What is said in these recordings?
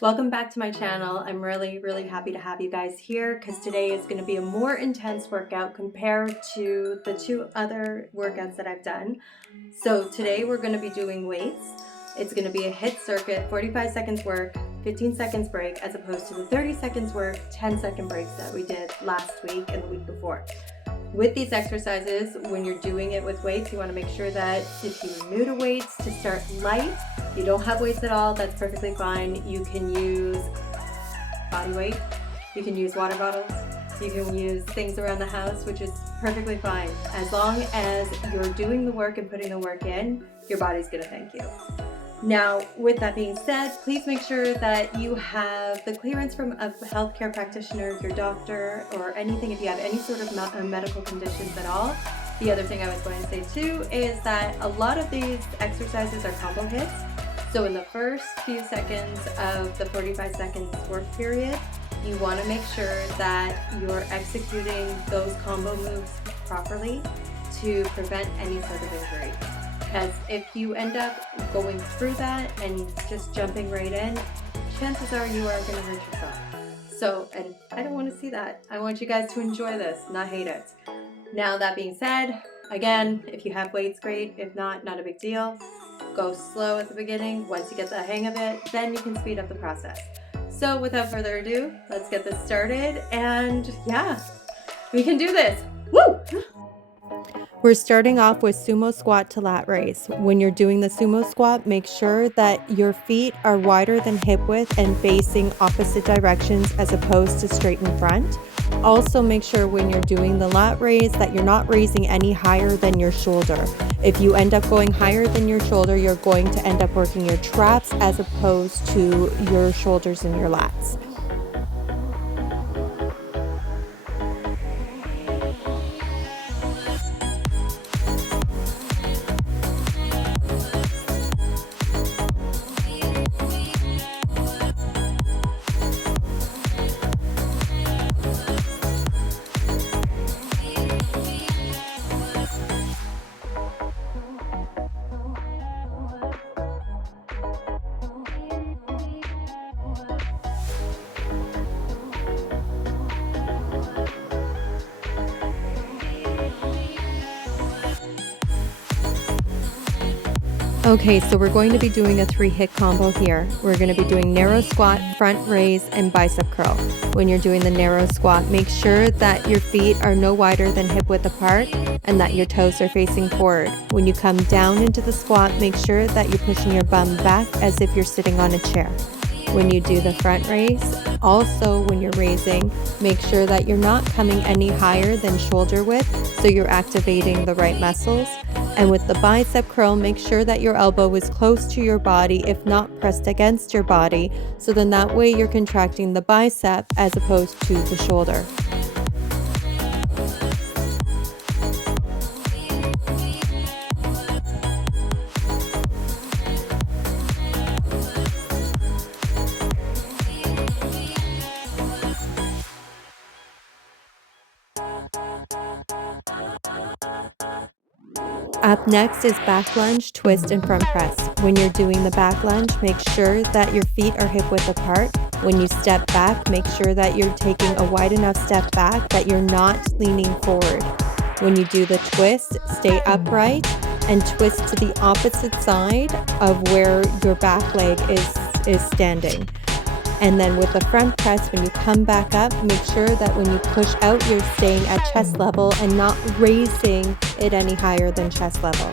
Welcome back to my channel. I'm really happy to have you guys here because today is going to be a more intense workout compared to the two other workouts that I've done. So today we're going to be doing weights. It's going to be a HIIT circuit, 45 seconds work, 15 seconds break, as opposed to the 30 seconds work, 10-second breaks that we did last week and the week before. With these exercises, when you're doing it with weights, you want to make sure that if you're new to weights, to start light. You don't have weights at all, that's perfectly fine. You can use body weight, you can use water bottles, you can use things around the house, which is perfectly fine. As long as you're doing the work and putting the work in, your body's gonna thank you. Now, with that being said, please make sure that you have the clearance from a healthcare practitioner, your doctor, or anything if you have any sort of medical conditions at all. The other thing I was going to say too is that a lot of these exercises are combo hits. So in the first few seconds of the 45 seconds work period, you want to make sure that you're executing those combo moves properly to prevent any sort of injury. Because if you end up going through that and just jumping right in, chances are you are going to hurt yourself. So, and I don't want to see that. I want you guys to enjoy this, not hate it. Now, that being said, again, if you have weights, great. If not, not a big deal. Go slow at the beginning. Once you get the hang of it, then you can speed up the process. So without further ado, let's get this started. And yeah, we can do this. Woo! We're starting off with sumo squat to lat raise. When you're doing the sumo squat, make sure that your feet are wider than hip width and facing opposite directions as opposed to straight in front. Also make sure when you're doing the lat raise that you're not raising any higher than your shoulder. If you end up going higher than your shoulder, you're going to end up working your traps as opposed to your shoulders and your lats. Okay, so we're going to be doing a 3-hit combo here. We're going to be doing narrow squat, front raise, and bicep curl. When you're doing the narrow squat, make sure that your feet are no wider than hip width apart and that your toes are facing forward. When you come down into the squat, make sure that you're pushing your bum back as if you're sitting on a chair. When you do the front raise, also when you're raising, make sure that you're not coming any higher than shoulder width, so you're activating the right muscles. And with the bicep curl, make sure that your elbow is close to your body, if not pressed against your body, so then that way you're contracting the bicep as opposed to the shoulder. Up next is back lunge, twist, and front press. When you're doing the back lunge, make sure that your feet are hip width apart. When you step back, make sure that you're taking a wide enough step back that you're not leaning forward. When you do the twist, stay upright and twist to the opposite side of where your back leg is standing. And then with the front press, when you come back up, make sure that when you push out, you're staying at chest level and not raising it any higher than chest level.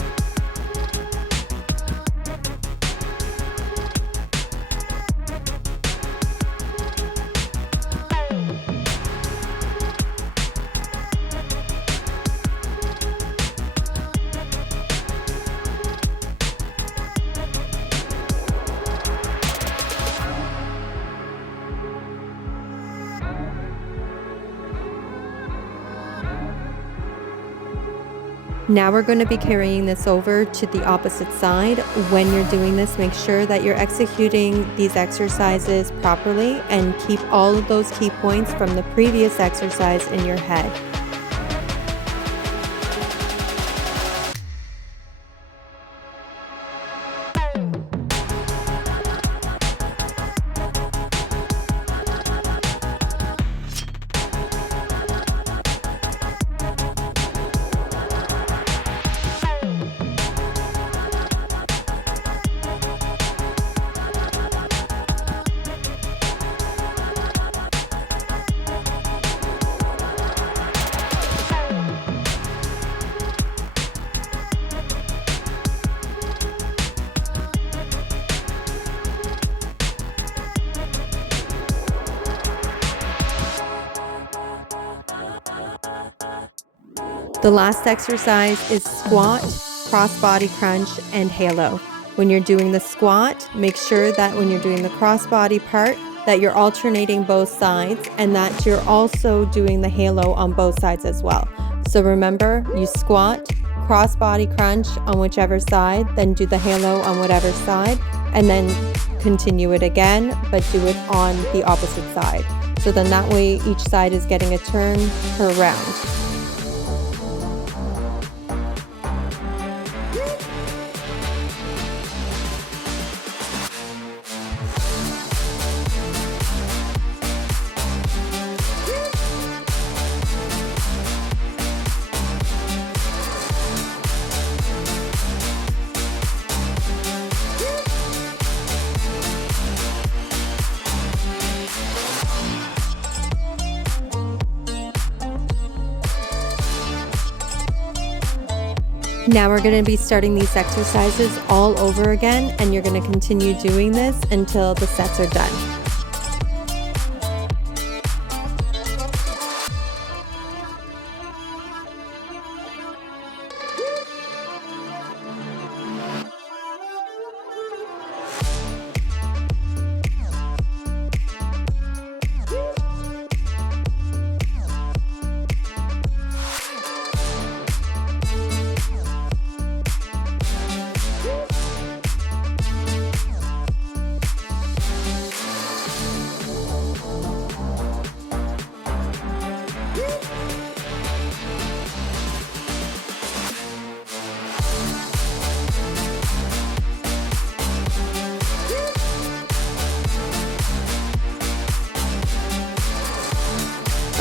Now we're going to be carrying this over to the opposite side. When you're doing this, make sure that you're executing these exercises properly and keep all of those key points from the previous exercise in your head. The last exercise is squat, cross body crunch, and halo. When you're doing the squat, make sure that when you're doing the cross body part, that you're alternating both sides and that you're also doing the halo on both sides as well. So remember, you squat, cross body crunch on whichever side, then do the halo on whatever side, and then continue it again, but do it on the opposite side. So then that way each side is getting a turn per round. Now we're going to be starting these exercises all over again, and you're going to continue doing this until the sets are done.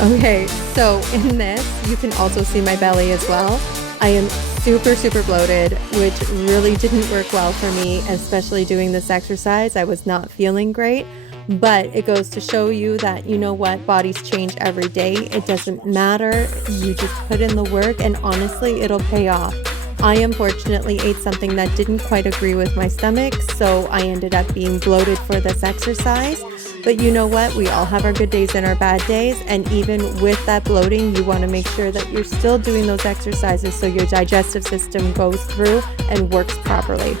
Okay, so in this, you can also see my belly as well. I am super bloated, which really didn't work well for me, especially doing this exercise. I was not feeling great, but it goes to show you that, you know what, bodies change every day. It doesn't matter. You just put in the work and honestly, it'll pay off. I unfortunately ate something that didn't quite agree with my stomach, so I ended up being bloated for this exercise. But you know what? We all have our good days and our bad days, and even with that bloating, you want to make sure that you're still doing those exercises so your digestive system goes through and works properly.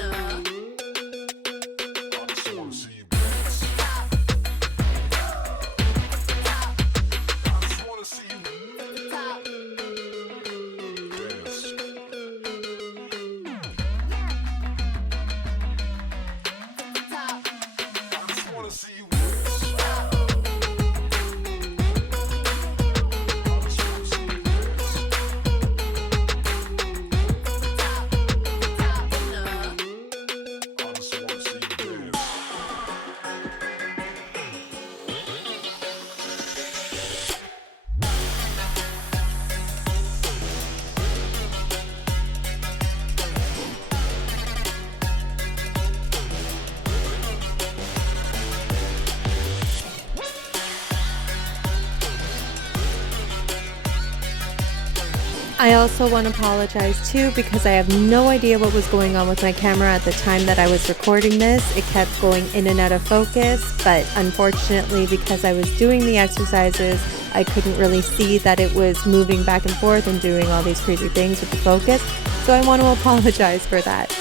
I also want to apologize too because I have no idea what was going on with my camera at the time that I was recording this. It kept going in and out of focus, but unfortunately because I was doing the exercises, I couldn't really see that it was moving back and forth and doing all these crazy things with the focus. So I want to apologize for that.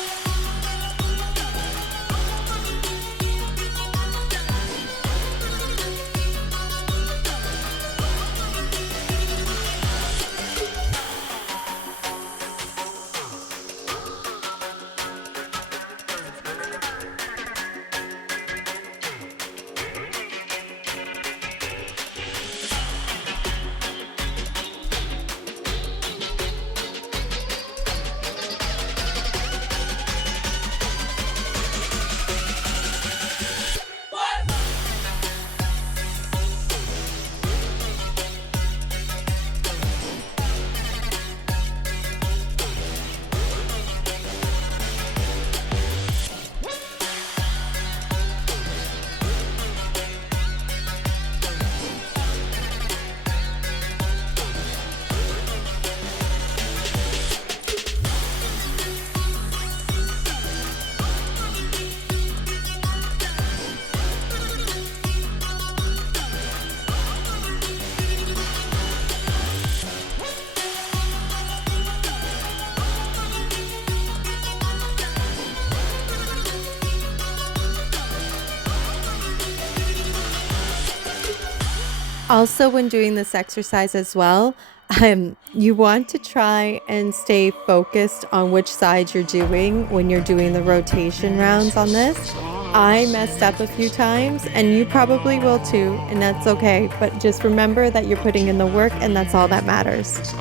Also, when doing this exercise as well, you want to try and stay focused on which side you're doing when you're doing the rotation rounds on this. I messed up a few times, and you probably will too, and that's okay. But just remember that you're putting in the work, and that's all that matters.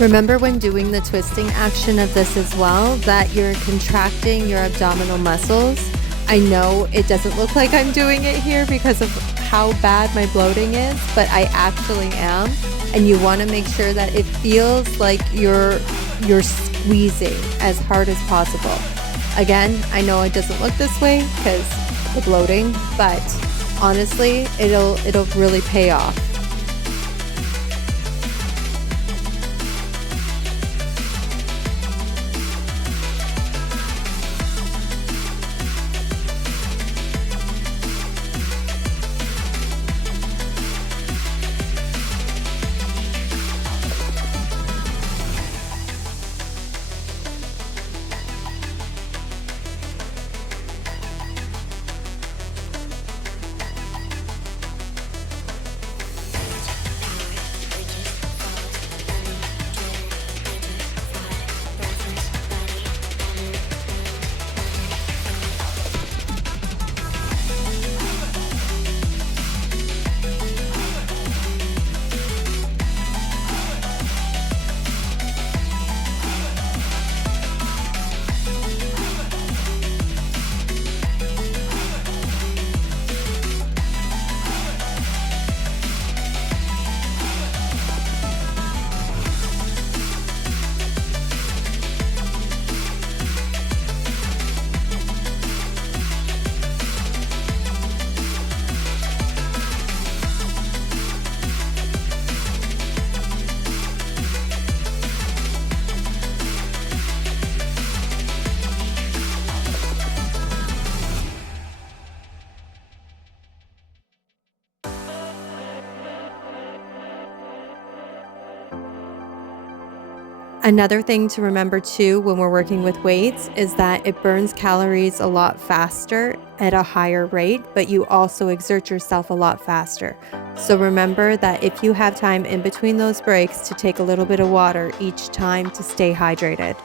Remember when doing the twisting action of this as well, that you're contracting your abdominal muscles. I know it doesn't look like I'm doing it here because of how bad my bloating is, but I actually am. And you want to make sure that it feels like you're squeezing as hard as possible. Again, I know it doesn't look this way because the bloating, but honestly, it'll really pay off. Another thing to remember too when we're working with weights is that it burns calories a lot faster at a higher rate, but you also exert yourself a lot faster. So remember that if you have time in between those breaks to take a little bit of water each time to stay hydrated.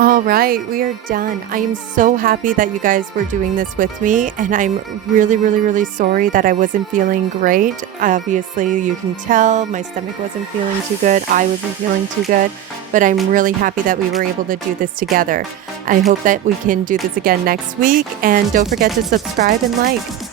All right, we are done. I am so happy that you guys were doing this with me, and I'm really, really, really sorry that I wasn't feeling great. Obviously, you can tell my stomach wasn't feeling too good. I wasn't feeling too good, but I'm really happy that we were able to do this together. I hope that we can do this again next week, and don't forget to subscribe and like.